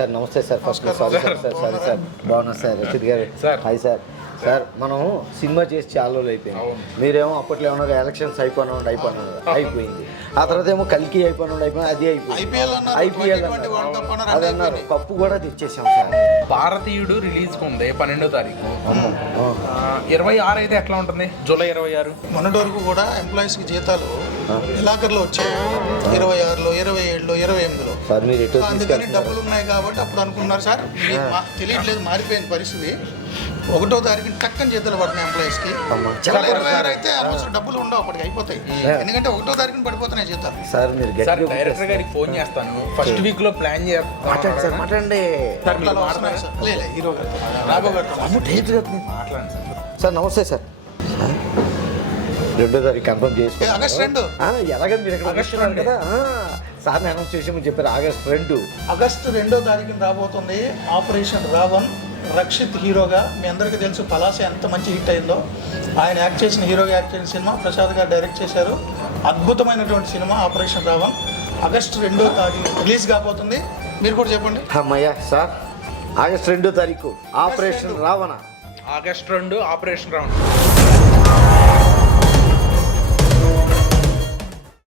Sir నమస్తే sir. First sorry sir బాగున్నా sir. Rashid గారు హాయ్ సార్. సార్ మనం సినిమా చేసి చాలా రోజులు అయిపోయింది. మీరేమో అప్పట్లో ఏమన్నారు ఎలక్షన్స్ అయిపోయింది. ఆ తర్వాత ఏమో కల్కి అయిపోయినాడు అది అయిపోయింది. ఐపీఎల్ అది అన్నారు. కప్పు కూడా తెచ్చేసాం సార్. భారతీయుడు రిలీజ్ ఉంది 12వ తారీఖు. 26 అయితే ఎట్లా ఉంటుంది? జూలై 26 మొన్నటి వరకు కూడా ఎంప్లాయీస్కి జీతాలు నెలాఖరులో వచ్చాయి. 26లో 27లో 28లో సార్ మీరు ఎటు అందుకని డబ్బులు ఉన్నాయి కాబట్టి అప్పుడు అనుకున్నారు సార్. తెలియట్లేదు, మారిపోయిన పరిస్థితి. 1వ తారీఖుని టక్కని జీతాలు పడుతున్నాయి ఎంప్లాయీస్కి. 26 అయితే అవసరం డబ్బులు ఉండవు, అప్పటికి అయిపోతాయి. ఎందుకంటే 1వ తారీఖుని పడిపోతున్నాయి జీతాలు. సార్ మీరు డైరెక్టర్ గారికి ఫోన్ చేస్తాను. ఫస్ట్ వీక్ లో ప్లాన్ చేస్తాను. మాట్లాడండి హీరో గారు రాఘవ్ గారు మాట్లాడండి సార్. నమస్తే సార్. 2వ తారీఖు కన్ఫర్మ్ చేసుకోండి. ఆగస్ట్ 2 ఎలాగ మీరు ఇక్కడ వస్తున్నారు కదా సార్ అనౌన్స్ చేసి చెప్పారు. ఆగస్ట్ 2 ఆగస్టు 2వ తారీఖున రాబోతుంది ఆపరేషన్ రావణ్. రక్షిత్ హీరోగా, మీ అందరికీ తెలుసు పలాస ఎంత మంచి హిట్ అయిందో. ఆయన యాక్ట్ చేసిన హీరోగా యాక్ట్ చేసిన సినిమా ప్రసాద్ గారు డైరెక్ట్ చేశారు. అద్భుతమైనటువంటి సినిమా ఆపరేషన్ రావణ్ ఆగస్టు 2వ తారీఖు రిలీజ్ కాబోతుంది. మీరు కూడా చెప్పండి. అమ్మయ్య సార్. ఆగస్ట్ 2వ తారీఖు operation Ravana. August 2 operation Raavan.